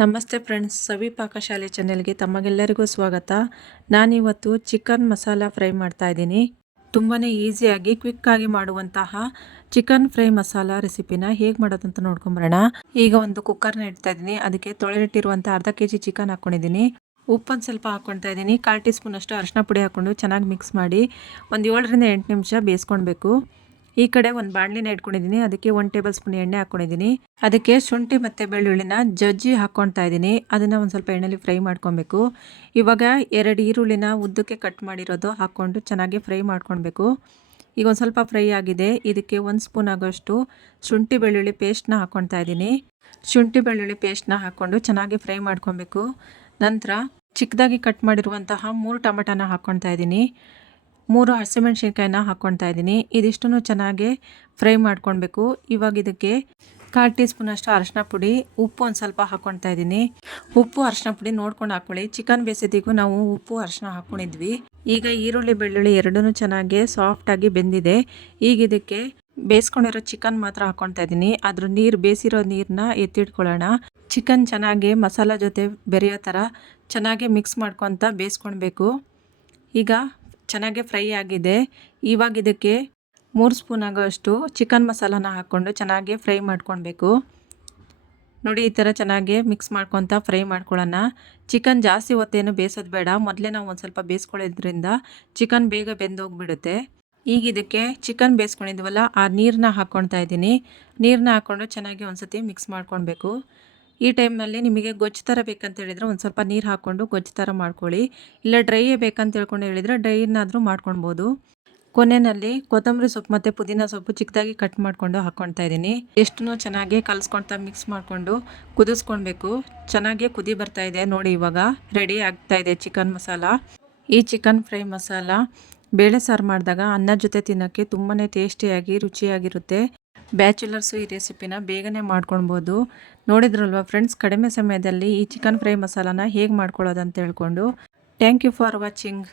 ನಮಸ್ತೆ ಫ್ರೆಂಡ್ಸ್, ಸವಿ ಪಾಕಶಾಲೆ ಚಾನೆಲ್ಗೆ ತಮಗೆಲ್ಲರಿಗೂ ಸ್ವಾಗತ. ನಾನಿವತ್ತು ಚಿಕನ್ ಮಸಾಲ ಫ್ರೈ ಮಾಡ್ತಾ ಇದ್ದೀನಿ. ತುಂಬಾ ಈಸಿಯಾಗಿ, ಕ್ವಿಕ್ಕಾಗಿ ಮಾಡುವಂತಹ ಚಿಕನ್ ಫ್ರೈ ಮಸಾಲ ರೆಸಿಪಿನ ಹೇಗೆ ಮಾಡೋದಂತ ನೋಡ್ಕೊಂಬರೋಣ. ಈಗ ಒಂದು ಕುಕ್ಕರ್ನ ಇಡ್ತಾ ಇದ್ದೀನಿ. ಅದಕ್ಕೆ ತೊಳೆದಿಟ್ಟಿರುವಂಥ ಅರ್ಧ ಕೆ ಜಿ ಚಿಕನ್ ಹಾಕ್ಕೊಂಡಿದ್ದೀನಿ ಉಪ್ಪನ್ನು ಸ್ವಲ್ಪ ಹಾಕ್ಕೊಳ್ತಾ ಇದ್ದೀನಿ. ಕಾಲು ಟೀ ಸ್ಪೂನಷ್ಟು ಅರಿಶಿನ ಪುಡಿ ಹಾಕ್ಕೊಂಡು ಚೆನ್ನಾಗಿ ಮಿಕ್ಸ್ ಮಾಡಿ ಒಂದು ಏಳರಿಂದ ಎಂಟು ನಿಮಿಷ ಬೇಯಿಸ್ಕೊಳ್ಬೇಕು. ಈ ಕಡೆ ಒಂದು ಬಾಣಲಿನ ಇಟ್ಕೊಂಡಿದ್ದೀನಿ. ಅದಕ್ಕೆ ಒಂದು ಟೇಬಲ್ ಸ್ಪೂನ್ ಎಣ್ಣೆ ಹಾಕ್ಕೊಂಡಿದ್ದೀನಿ ಅದಕ್ಕೆ ಶುಂಠಿ ಮತ್ತು ಬೆಳ್ಳುಳ್ಳಿನ ಜಜ್ಜಿ ಹಾಕ್ಕೊಳ್ತಾ ಇದ್ದೀನಿ. ಅದನ್ನು ಒಂದು ಸ್ವಲ್ಪ ಎಣ್ಣೆಲಿ ಫ್ರೈ ಮಾಡ್ಕೊಬೇಕು. ಇವಾಗ ಎರಡು ಈರುಳ್ಳಿನ ಉದ್ದಕ್ಕೆ ಕಟ್ ಮಾಡಿರೋದು ಹಾಕ್ಕೊಂಡು ಚೆನ್ನಾಗಿ ಫ್ರೈ ಮಾಡ್ಕೊಳ್ಬೇಕು. ಈಗ ಒಂದು ಸ್ವಲ್ಪ ಫ್ರೈ ಆಗಿದೆ. ಇದಕ್ಕೆ ಒಂದು ಸ್ಪೂನ್ ಆಗೋಷ್ಟು ಶುಂಠಿ ಬೆಳ್ಳುಳ್ಳಿ ಪೇಸ್ಟ್ನ ಹಾಕ್ಕೊಳ್ತಾ ಇದ್ದೀನಿ. ಶುಂಠಿ ಬೆಳ್ಳುಳ್ಳಿ ಪೇಸ್ಟ್ನ ಹಾಕ್ಕೊಂಡು ಚೆನ್ನಾಗಿ ಫ್ರೈ ಮಾಡ್ಕೊಬೇಕು ನಂತರ ಚಿಕ್ಕದಾಗಿ ಕಟ್ ಮಾಡಿರುವಂತಹ ಮೂರು ಟೊಮೆಟೊನ ಹಾಕ್ಕೊಳ್ತಾ ಇದ್ದೀನಿ. ಮೂರು ಹಸಿಮೆಣ್ಸಿನ್ಕಾಯಿನ ಹಾಕ್ಕೊಳ್ತಾ ಇದ್ದೀನಿ. ಇದಿಷ್ಟು ಚೆನ್ನಾಗಿ ಫ್ರೈ ಮಾಡ್ಕೊಳ್ಬೇಕು. ಇವಾಗ ಇದಕ್ಕೆ ಕಾಲು ಟೀ ಸ್ಪೂನ್ ಅಷ್ಟು ಅರಶಿನ ಪುಡಿ, ಉಪ್ಪು ಒಂದು ಸ್ವಲ್ಪ ಹಾಕ್ಕೊಳ್ತಾ ಇದ್ದೀನಿ. ಉಪ್ಪು, ಅರಶಿನ ಪುಡಿ ನೋಡ್ಕೊಂಡು ಹಾಕ್ಕೊಳ್ಳಿ ಚಿಕನ್ ಬೇಸಿದಿಗೂ ನಾವು ಉಪ್ಪು, ಅರಶಿನ ಹಾಕ್ಕೊಂಡಿದ್ವಿ ಈಗ ಈರುಳ್ಳಿ, ಬೆಳ್ಳುಳ್ಳಿ ಎರಡೂ ಚೆನ್ನಾಗಿ ಸಾಫ್ಟಾಗಿ ಬೆಂದಿದೆ. ಈಗ ಇದಕ್ಕೆ ಬೇಯಿಸ್ಕೊಂಡಿರೋ ಚಿಕನ್ ಮಾತ್ರ ಹಾಕ್ಕೊಳ್ತಾ ಇದ್ದೀನಿ. ಅದ್ರ ನೀರು, ಬೇಯಿಸಿರೋ ನೀರನ್ನ ಎತ್ತಿಟ್ಕೊಳ್ಳೋಣ. ಚಿಕನ್ ಚೆನ್ನಾಗಿ ಮಸಾಲ ಜೊತೆ ಬೆರೆಯೋ ಥರ ಚೆನ್ನಾಗಿ ಮಿಕ್ಸ್ ಮಾಡ್ಕೊತ ಬೇಯಿಸ್ಕೊಳ್ಬೇಕು. ಈಗ ಚೆನ್ನಾಗಿ ಫ್ರೈ ಆಗಿದೆ. ಇವಾಗ ಇದಕ್ಕೆ ಮೂರು ಸ್ಪೂನ್ ಆಗೋಷ್ಟು ಚಿಕನ್ ಮಸಾಲಾನ ಹಾಕ್ಕೊಂಡು ಚೆನ್ನಾಗಿ ಫ್ರೈ ಮಾಡ್ಕೊಳ್ಬೇಕು. ನೋಡಿ, ಈ ಥರ ಚೆನ್ನಾಗಿ ಮಿಕ್ಸ್ ಮಾಡ್ಕೊತ ಫ್ರೈ ಮಾಡ್ಕೊಳ್ಳೋಣ. ಚಿಕನ್ ಜಾಸ್ತಿ ಹೊತ್ತೇನು ಬೇಯಿಸೋದು ಬೇಡ. ಮೊದಲೇ ನಾವು ಒಂದು ಸ್ವಲ್ಪ ಬೇಯಿಸ್ಕೊಳ್ಳೋದ್ರಿಂದ ಚಿಕನ್ ಬೇಗ ಬೆಂದೋಗ್ಬಿಡುತ್ತೆ. ಈಗ ಇದಕ್ಕೆ ಚಿಕನ್ ಬೇಯಿಸ್ಕೊಂಡಿದ್ವಲ್ಲ ಆ ನೀರನ್ನ ಹಾಕ್ಕೊಳ್ತಾ ಇದ್ದೀನಿ. ನೀರನ್ನ ಹಾಕ್ಕೊಂಡು ಚೆನ್ನಾಗಿ ಒಂದು ಸತಿ ಮಿಕ್ಸ್ ಮಾಡ್ಕೊಳ್ಬೇಕು. ಈ ಟೈಮ್ನಲ್ಲಿ ನಿಮಗೆ ಗೊಜ್ಜು ಥರ ಬೇಕಂತ ಹೇಳಿದರೆ ಒಂದು ಸ್ವಲ್ಪ ನೀರು ಹಾಕ್ಕೊಂಡು ಗೊಜ್ಜು ಥರ ಮಾಡ್ಕೊಳ್ಳಿ. ಇಲ್ಲ ಡ್ರೈಯೇ ಬೇಕಂತ ಹೇಳ್ಕೊಂಡು ಹೇಳಿದರೆ ಡ್ರೈನಾದರೂ ಮಾಡ್ಕೊಳ್ಬೋದು. ಕೊನೆಯಲ್ಲಿ ಕೊತ್ತಂಬರಿ ಸೊಪ್ಪು ಮತ್ತು ಪುದೀನ ಸೊಪ್ಪು ಚಿಕ್ಕದಾಗಿ ಕಟ್ ಮಾಡಿಕೊಂಡು ಹಾಕ್ಕೊಳ್ತಾ ಇದ್ದೀನಿ. ಎಷ್ಟು ಚೆನ್ನಾಗಿ ಕಲಿಸ್ಕೊಳ್ತಾ ಮಿಕ್ಸ್ ಮಾಡಿಕೊಂಡು ಕುದಿಸ್ಕೊಳ್ಬೇಕು. ಚೆನ್ನಾಗಿ ಕುದಿ ಬರ್ತಾ ಇದೆ ನೋಡಿ ಇವಾಗ. ರೆಡಿ ಆಗ್ತಾ ಇದೆ ಚಿಕನ್ ಮಸಾಲ. ಈ ಚಿಕನ್ ಫ್ರೈ ಮಸಾಲ ಬೇಳೆ ಸಾರು ಮಾಡಿದಾಗ ಅನ್ನ ಜೊತೆ ತಿನ್ನೋಕ್ಕೆ ತುಂಬಾ ಟೇಸ್ಟಿಯಾಗಿ ರುಚಿಯಾಗಿರುತ್ತೆ. ಬ್ಯಾಚುಲರ್ಸು ಈ ರೆಸಿಪಿನ ಬೇಗನೆ ಮಾಡ್ಕೊಳ್ಬೋದು. ನೋಡಿದ್ರಲ್ವ ಫ್ರೆಂಡ್ಸ್, ಕಡಿಮೆ ಸಮಯದಲ್ಲಿ ಈ ಚಿಕನ್ ಫ್ರೈ ಮಸಾಲಾನ ಹೇಗೆ ಮಾಡ್ಕೊಳ್ಳೋದಂತ ಹೇಳ್ಕೊಂಡು. Thank you for watching.